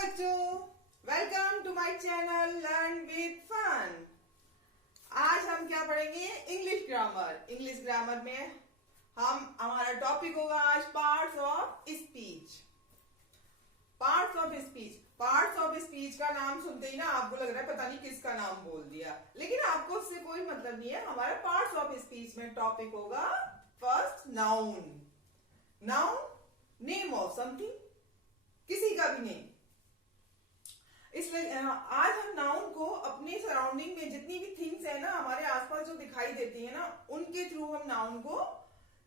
बच्चों, welcome to my channel learn with fun. आज हम क्या पढ़ेंगे? English grammar. इंग्लिश ग्रामर में हमारा टॉपिक होगा आज parts of speech. Parts of speech. Parts of speech का नाम सुनते ही ना आपको लग रहा है पता नहीं किसका नाम बोल दिया, लेकिन आपको उससे कोई मतलब नहीं है। हमारा पार्ट्स ऑफ स्पीच में टॉपिक होगा first noun. Noun, name of something, किसी का भी नेम। इसलिए आज हम नाउन को अपनी सराउंडिंग में जितनी भी थिंग्स है ना, हमारे आसपास जो दिखाई देती है ना, उनके थ्रू हम नाउन को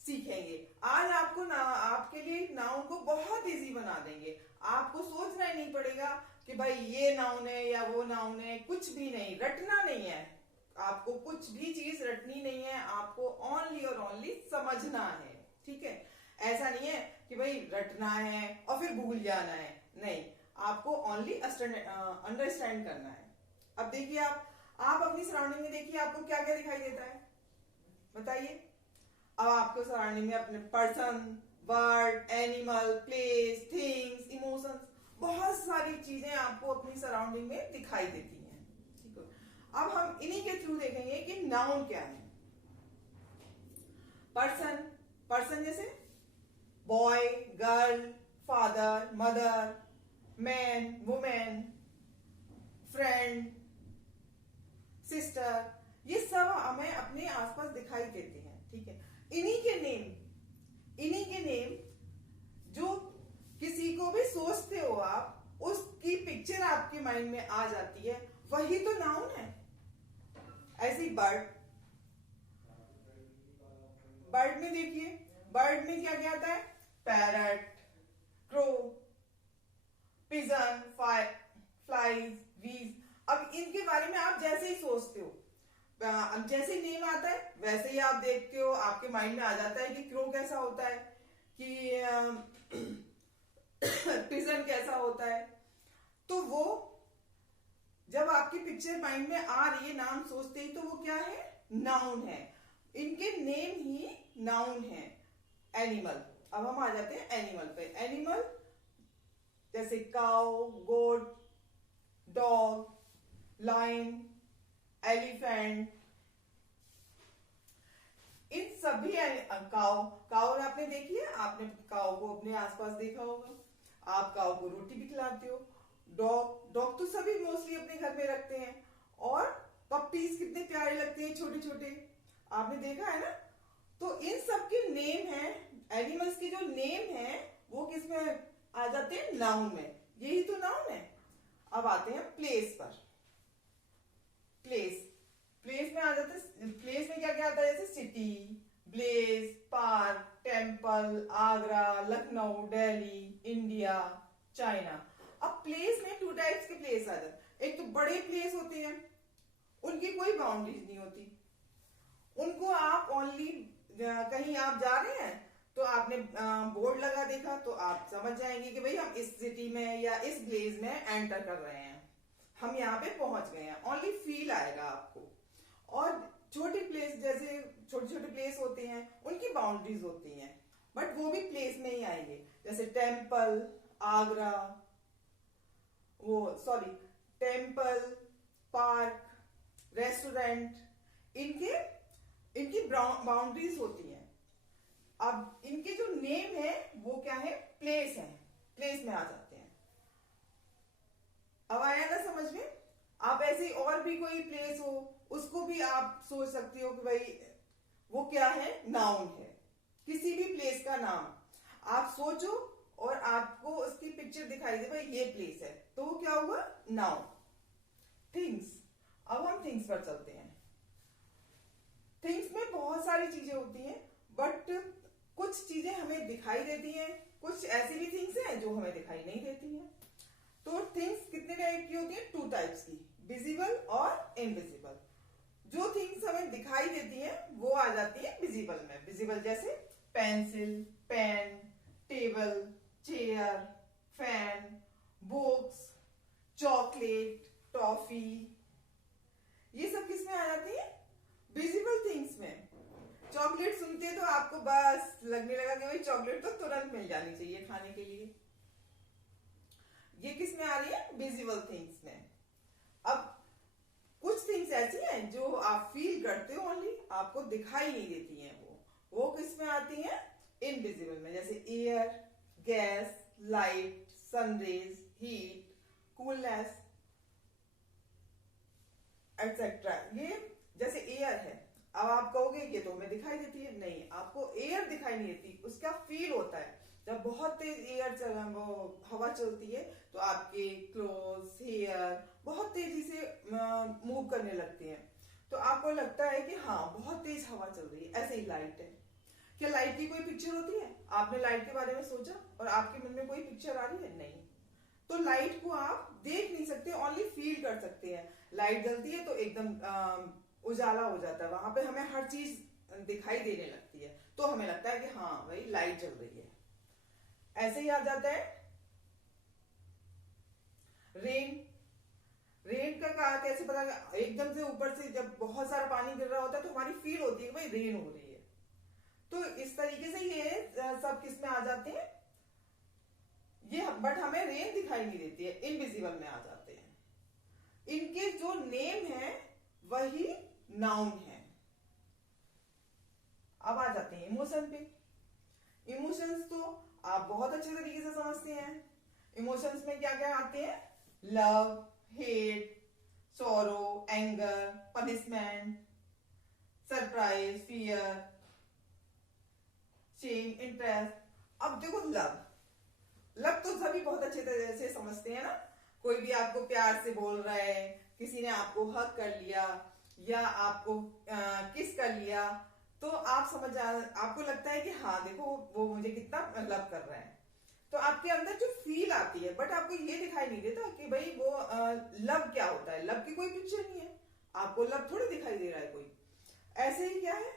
सीखेंगे। आज आपके लिए नाउन को बहुत इजी बना देंगे। आपको सोचना ही नहीं पड़ेगा कि भाई ये नाउन है या वो नाउन है, कुछ भी नहीं, रटना नहीं है। आपको कुछ भी चीज रटनी नहीं है, आपको ओनली और ओनली समझना है। ठीक है, ऐसा नहीं है कि भाई रटना है और फिर भूल जाना है, नहीं, आपको ओनली अंडरस्टैंड करना है। अब देखिए, आप अपनी सराउंडिंग में देखिए, आपको क्या क्या दिखाई देता है बताइए। अब आपको सराउंडिंग में अपने person, word, animal, place, things, emotions, बहुत सारी चीजें आपको अपनी सराउंडिंग में दिखाई देती हैं। ठीक है, अब हम इन्हीं के थ्रू देखेंगे कि नाउन क्या है। पर्सन, पर्सन जैसे boy, girl, father, mother, man, women, friend, sister, ये सब हमें अपने आसपास दिखाई देते हैं। ठीक है, इन्हीं के नेम जो किसी को भी सोचते हो आप, उसकी पिक्चर आपके माइंड में आ जाती है, वही तो नाउन है। ऐसी बर्ड, बर्ड में देखिए, बर्ड में क्या क्या आता है? पैरट, क्रो, पिजन, फ्लाइज, वीज। अब इनके बारे में आप जैसे ही सोचते हो, जैसे ही नेम आता है वैसे ही आप देखते हो, आपके माइंड में आ जाता है कि क्रो कैसा होता है, कि पिजन कैसा होता है। तो वो जब आपकी पिक्चर माइंड में आ रही है, नाम सोचते ही, तो वो क्या है? नाउन है। इनके नेम ही नाउन है। एनिमल, अब हम आ जाते हैं एनिमल पे। एनिमल जैसे काउ, गोट, डॉग, लायन, एलिफेंट, इन सभी काउ, काउ आपने देखी है, आपने काउ को अपने आसपास देखा होगा, आप काउ को रोटी भी खिलाते हो। डॉग, डॉग तो सभी मोस्टली अपने घर में रखते हैं। और पप्पीज कितने प्यारे लगते हैं, छोटे छोटे, आपने देखा है ना। तो इन सब के नेम है, एनिमल्स के जो नेम है वो किस में आ जाते हैं? नाउन में। यही तो नाउन है। अब आते हैं प्लेस पर। प्लेस, प्लेस में आ जाते हैं, प्लेस में क्या क्या आता है? जैसे city, place, park, temple, Agra, Lucknow, Delhi, India, China. अब प्लेस में टू टाइप्स के प्लेस आ जाते हैं। एक तो बड़े प्लेस होते हैं, उनकी कोई बाउंड्रीज नहीं होती, उनको आप ओनली, कहीं आप जा रहे हैं तो आपने बोर्ड लगा देखा तो आप समझ जाएंगे कि भाई हम इस सिटी में या इस प्लेस में एंटर कर रहे हैं, हम यहाँ पे पहुंच गए हैं। ओनली फील आएगा आपको। और छोटी प्लेस, जैसे छोटे छोटे प्लेस होते हैं, उनकी बाउंड्रीज होती हैं, बट वो भी प्लेस में ही आएंगे। जैसे temple, Agra, temple, park, restaurant, इनकी बाउंड्रीज होती हैं। अब इनके जो नेम है वो क्या है? प्लेस है, प्लेस में आ जाते हैं। अब आया ना समझ में? आप ऐसे और भी कोई प्लेस हो, उसको भी आप सोच सकती हो कि भाई वो क्या है? नाउन है। किसी भी प्लेस का नाम आप सोचो और आपको उसकी पिक्चर दिखाई दे, भाई ये प्लेस है, तो वो क्या हुआ? नाउन। थिंग्स, अब हम थिंग्स पर चलते हैं। थिंग्स में बहुत सारी चीजें होती हैं, बट कुछ चीजें हमें दिखाई देती हैं, कुछ ऐसी भी थिंग्स हैं जो हमें दिखाई नहीं देती हैं। तो थिंग्स कितने टाइप की होती हैं? टू टाइप्स की, विजिबल और इनविजिबल। जो थिंग्स हमें दिखाई देती हैं वो आ जाती है विजिबल में। विजिबल जैसे pencil, pen, table, chair, fan, books, chocolate, toffee, ये सब किस में आ जाती है? विजिबल थिंग्स में। चॉकलेट सुनते तो आपको बस लगने लगा कि भाई चॉकलेट तो तुरंत मिल जानी चाहिए खाने के लिए। ये किस में आ रही विजिबल थिंग्स में। अब कुछ थिंग्स ऐसी हैं जो आप फील करते हो ओनली, आपको दिखाई नहीं देती हैं। वो किस में आती हैं? इनविजिबल में, जैसे air, gas, light, sun rays, heat, coolness etcetera. ये जैसे एयर है, अब आप कहोगे ये तो हमें दिखाई देती है, नहीं, आपको एयर दिखाई नहीं देती, उसका फील होता है। जब बहुत तेज एयर वो हवा चलती है तो आपके क्लोथ्स, हेयर बहुत तेजी से मूव करने लगते हैं, तो आपको लगता है कि हाँ बहुत तेज हवा चल रही है। ऐसे ही लाइट है, क्या लाइट की कोई पिक्चर होती है? आपने लाइट के बारे में सोचा और आपके मन में कोई पिक्चर आ रही है? नहीं। तो लाइट को आप देख नहीं सकते, ओनली फील कर सकते हैं। लाइट जलती है तो एकदम उजाला हो जाता है, वहां पे हमें हर चीज दिखाई देने लगती है, तो हमें लगता है कि हाँ भाई लाइट जल रही है। ऐसे ही आ जाता है रेन। रेन का कहा कैसे पता? एकदम से ऊपर से जब बहुत सारा पानी गिर रहा होता है तो हमारी फील होती है कि भाई रेन हो रही है। तो इस तरीके से ये सब किस में आ जाते हैं? ये बट हमें रेन दिखाई नहीं देती है, इनविजिबल में आ जाते हैं। इनके जो नेम है वही नाउन है। अब आ जाते हैं इमोशन पे। इमोशंस तो आप बहुत अच्छे तरीके से समझते हैं। इमोशंस में क्या क्या आते हैं? Love, hate, sorrow, anger, punishment, surprise, fear, shame, interest. अब देखो लव, लव तो सभी बहुत अच्छे तरह से समझते हैं ना। कोई भी आपको प्यार से बोल रहा है, किसी ने आपको हग कर लिया या आपको किस कर लिया, तो आप आपको लगता है कि हाँ देखो वो मुझे कितना लव कर रहा है। तो आपके अंदर जो फील आती है, बट आपको ये दिखाई नहीं देता कि भाई वो लव क्या होता है। लव की कोई पिक्चर नहीं है, आपको लव थोड़ी दिखाई दे रहा है कोई। ऐसे ही क्या है?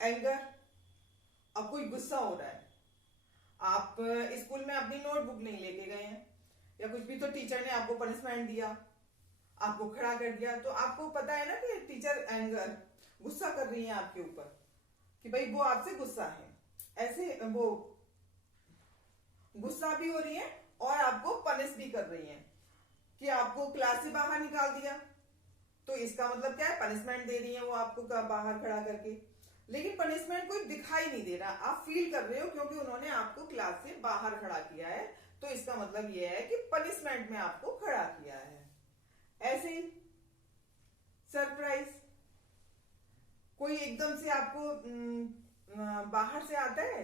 एंगर। अब कोई गुस्सा हो रहा है, आप स्कूल में अपनी नोटबुक नहीं लेके गए हैं या कुछ भी, तो टीचर ने आपको पनिशमेंट दिया, आपको खड़ा कर दिया, तो आपको पता है ना कि टीचर एंगर, गुस्सा कर रही है आपके ऊपर कि भाई वो आपसे गुस्सा है। ऐसे वो गुस्सा भी हो रही है और आपको पनिश भी कर रही है कि आपको क्लास से बाहर निकाल दिया, तो इसका मतलब क्या है? पनिशमेंट दे रही है वो आपको बाहर खड़ा करके। लेकिन पनिशमेंट कोई दिखाई नहीं दे रहा, आप फील कर रहे हो क्योंकि उन्होंने आपको क्लास से बाहर खड़ा किया है, तो इसका मतलब यह है कि पनिशमेंट में आपको खड़ा किया है। ऐसे ही सरप्राइज, कोई एकदम से आपको बाहर से आता है,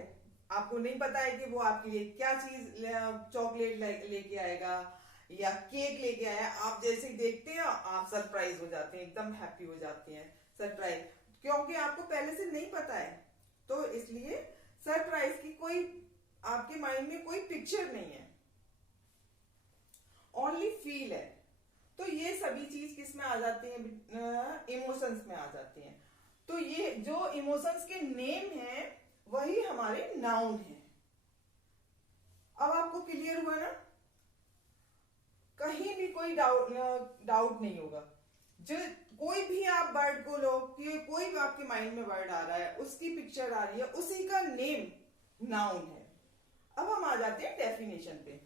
आपको नहीं पता है कि वो आपके लिए क्या चीज, चॉकलेट लेके आएगा या केक लेके आया, आप जैसे ही देखते हैं आप सरप्राइज हो जाते हैं, एकदम हैप्पी हो जाते हैं। सरप्राइज क्योंकि आपको पहले से नहीं पता है, तो इसलिए सरप्राइज की कोई आपके माइंड में कोई पिक्चर नहीं है, ओनली फील है। तो ये सभी चीज किस में आ जाती है? इमोशंस में आ जाती हैं। तो ये जो इमोशंस के नेम हैं वही हमारे नाउन हैं। अब आपको क्लियर हुआ ना? कहीं भी कोई डाउट नहीं होगा। जो कोई भी आप वर्ड को लो, कि कोई भी आपके माइंड में वर्ड आ रहा है, उसकी पिक्चर आ रही है, उसी का नेम नाउन है। अब हम आ जाते हैं डेफिनेशन पे।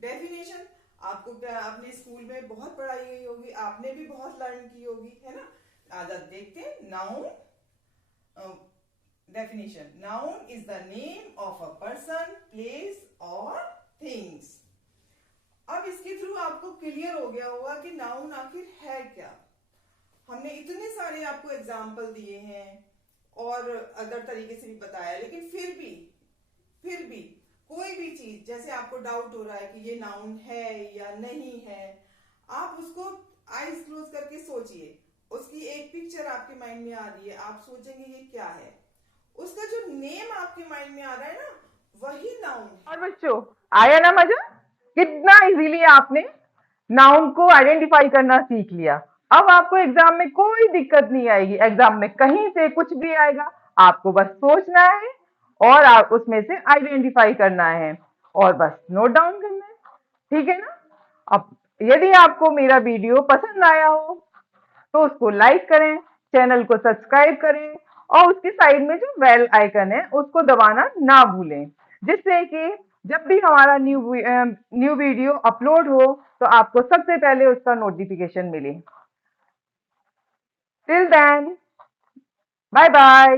डेफिनेशन आपको अपने स्कूल में बहुत पढ़ाई होगी, आपने भी बहुत लर्न की होगी, है ना? आज देखते हैं noun definition. Noun is the name of a person, place और थिंग्स। अब इसके थ्रू आपको क्लियर हो गया होगा कि नाउन आखिर है क्या। हमने इतने सारे आपको एग्जाम्पल दिए हैं और अदर तरीके से भी बताया, लेकिन फिर भी कोई भी चीज, जैसे आपको डाउट हो रहा है कि ये नाउन है या नहीं है, आप उसको आईज क्लोज करके सोचिए, उसकी एक पिक्चर आपके माइंड में आ रही है, आप सोचेंगे ये क्या है, उसका जो नेम आपके माइंड में आ रहा है ना, वही नाउन है। और बच्चों, आया ना मजा? कितना इजीली आपने नाउन को आइडेंटिफाई करना सीख लिया। अब आपको एग्जाम में कोई दिक्कत नहीं आएगी। एग्जाम में कहीं से कुछ भी आएगा, आपको बस सोचना है और आप उसमें से आइडेंटिफाई करना है और बस नोट डाउन करना है। ठीक है ना? अब यदि आपको मेरा वीडियो पसंद आया हो तो उसको लाइक करें, चैनल को सब्सक्राइब करें और उसके साइड में जो बेल आइकन है उसको दबाना ना भूलें, जिससे कि जब भी हमारा न्यू वीडियो अपलोड हो तो आपको सबसे पहले उसका नोटिफिकेशन मिले। Till then, bye bye.